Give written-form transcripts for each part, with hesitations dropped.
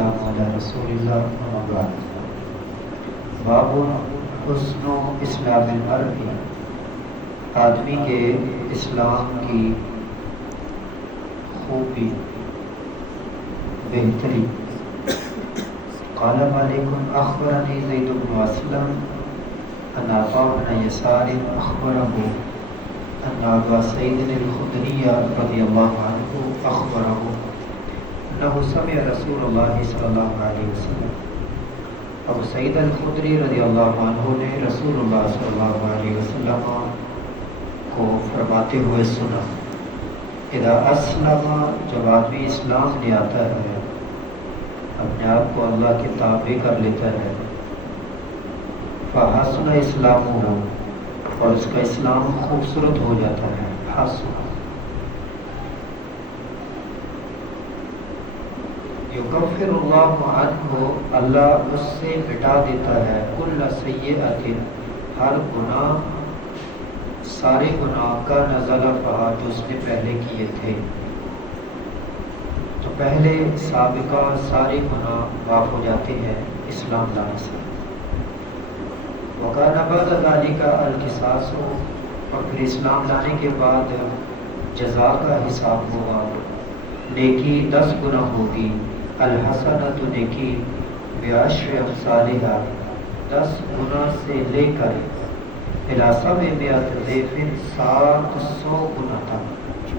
والسلام علی رسول اللہ اما بعد۔ باب حسن اسلام المرء، آدمی کے اسلام کی خوبی بہتری۔ قال مالک اخبرنی زید بن اسلم ان عطاء بن یسار اخبره ان ابا سعید الخدری رضی اللہ عنہ اخبره انه سمع رسول اللہ صلی اللہ علیہ وسلم، ابو سعید الخدری رضی اللہ عنہ نے رسول اللہ صلی اللہ علیہ وسلم کو فرماتے ہوئے سنا، اذا اسلم، جب آدمی اسلام لے آتا ہے، اپنے آپ کو اللہ کے تابع کر لیتا ہے، فحسن اسلامہ، اور اس کا اسلام خوبصورت ہو جاتا ہے، حسن یکفر اللہ عنہ، اللہ اس سے مٹا دیتا ہے، کل سیئۃ، ہر گناہ، سارے گناہ کا نزل فہا، جو اس نے پہلے کیے تھے، تو پہلے سابقہ سارے گناہ معاف ہو جاتے ہیں اسلام لانے سے۔ وکان بعد ذلک القصاص، اور پھر اسلام لانے کے بعد جزا کا حساب ہوگا، نیکی 10 گنا ہوگی، الحسنۃ، نیکی بعشر امثالھا، 10 گنا سے لے کر الی 700 ضعف، 700 گنا تک۔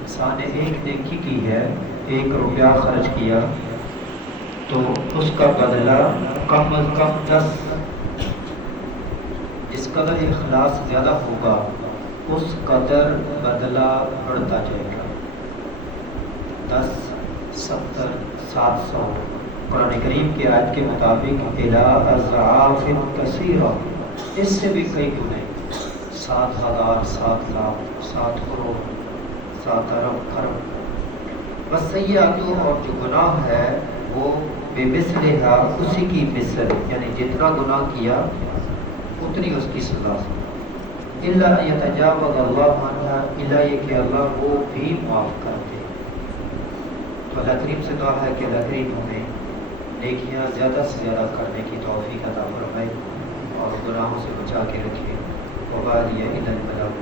انسان نے ایک نیکی کی ہے، 1 روپیہ خرچ کیا، تو اس کا بدلہ کم از کم 10، جس قدر اخلاص زیادہ ہوگا اس قدر بدلہ بڑھتا جائے گا، 10، 70، 700۔ قرآن کریم کی آیت کے مطابق الی اضعاف کثیرہ، اس سے بھی کئی گنے، 7,000، 7 لاکھ، 7 کروڑ، 7 ارب خرب۔ والسیئات، اور جو گناہ ہے وہ بے مثلھا، اسی کی مثل، یعنی جتنا گناہ کیا اتنی اس کی سزا، الا ان یتجاوز اللہ عنہا، الا یہ کہ اللہ وہ بھی معاف کر دے۔ تو اللہ کریم سے دعا ہے کہ اللہ کریم ہمیں نیکیاں زیادہ سے زیادہ کرنے کی توفیق عطا فرمائے اور گناہوں سے بچا کے رکھے۔ وبالیہ الی البلاغ۔